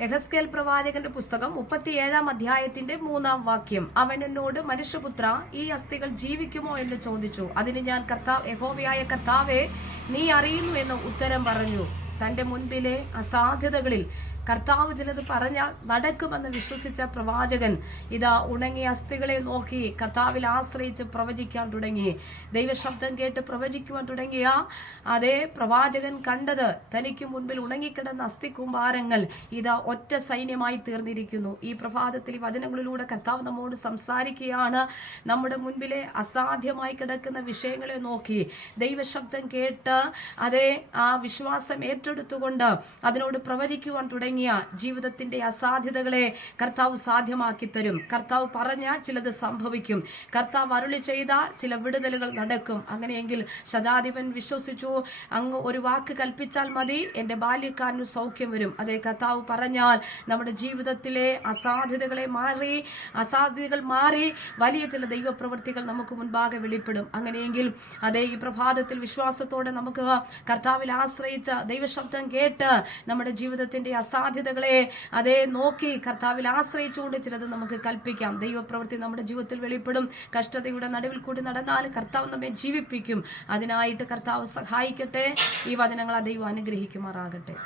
എഹസ്കേൽ പ്രവാചകന്റെ പുസ്തകം മുപ്പത്തിയേഴാം അധ്യായത്തിന്റെ മൂന്നാം വാക്യം. അവൻ എന്നോട് മനുഷ്യപുത്ര ഈ അസ്ഥികൾ ജീവിക്കുമോ എന്ന് ചോദിച്ചു. അതിന് ഞാൻ കർത്താവ് യഹോവയായ കർത്താവെ നീ അറിയുന്നു എന്ന് ഉത്തരം പറഞ്ഞു. തന്റെ മുൻപിലെ അസാധ്യതകളിൽ കർത്താവ് ചിലത് പറഞ്ഞാൽ നടക്കുമെന്ന് വിശ്വസിച്ച പ്രവാചകൻ ഇതാ ഉണങ്ങിയ അസ്ഥികളെ നോക്കി കർത്താവിൽ ആശ്രയിച്ച് പ്രവചിക്കാൻ തുടങ്ങി. ദൈവശബ്ദം കേട്ട് പ്രവചിക്കുവാൻ തുടങ്ങിയ അതേ പ്രവാചകൻ കണ്ടത് തനിക്ക് മുൻപിൽ ഉണങ്ങിക്കിടന്ന അസ്ഥിക്കുംഭാരങ്ങൾ ഇതാ ഒറ്റ സൈന്യമായി തീർന്നിരിക്കുന്നു. ഈ പ്രഭാതത്തിൽ വചനങ്ങളിലൂടെ കർത്താവ് നമ്മോട് സംസാരിക്കുകയാണ്. നമ്മുടെ മുൻപിലെ അസാധ്യമായി കിടക്കുന്ന വിഷയങ്ങളെ നോക്കി ദൈവശബ്ദം കേട്ട് അതേ ആ വിശ്വാസം ഏറ്റെടുത്തുകൊണ്ട് അതിനോട് പ്രവചിക്കുവാൻ തുടങ്ങിയ ജീവിതത്തിന്റെ അസാധ്യതകളെ കർത്താവ് സാധ്യമാക്കി തരും. കർത്താവ് പറഞ്ഞാൽ ചിലത് സംഭവിക്കും. കർത്താവ് അരുളി ചെയ്ത ചില വിടുതലുകൾ നടക്കും. അങ്ങനെയെങ്കിൽ ശതാധിപൻ വിശ്വസിച്ചു അങ്ങ് ഒരു വാക്ക് കൽപ്പിച്ചാൽ മതി എന്റെ ബാല്യക്കാരന് സൗഖ്യം വരും. അതേ കർത്താവ് പറഞ്ഞാൽ നമ്മുടെ ജീവിതത്തിലെ അസാധ്യതകളെ മാറി അസാധ്യതകൾ മാറി വലിയ ചില ദൈവപ്രവൃത്തികൾ നമുക്ക് മുൻപാകെ വെളിപ്പെടും. അങ്ങനെയെങ്കിൽ അതേ ഈ പ്രഭാതത്തിൽ വിശ്വാസത്തോടെ നമുക്ക് കർത്താവിൽ ആശ്രയിച്ച ദൈവശബ്ദം കേട്ട് നമ്മുടെ ജീവിതത്തിന്റെ അസാധ്യതകളെ അതേ നോക്കി കർത്താവിൽ ആശ്രയിച്ചുകൊണ്ട് ചിലത് നമുക്ക് കൽപ്പിക്കാം. ദൈവപ്രവൃത്തി നമ്മുടെ ജീവിതത്തിൽ വെളിപ്പെടും. കഷ്ടതയുടെ നടുവിൽ കൂടി നടന്നാൽ കർത്താവ് നമ്മെ ജീവിപ്പിക്കും. അതിനായിട്ട് കർത്താവ് സഹായിക്കട്ടെ. ഈ വചനങ്ങൾ ആ ദൈവം അനുഗ്രഹിക്കുമാറാകട്ടെ.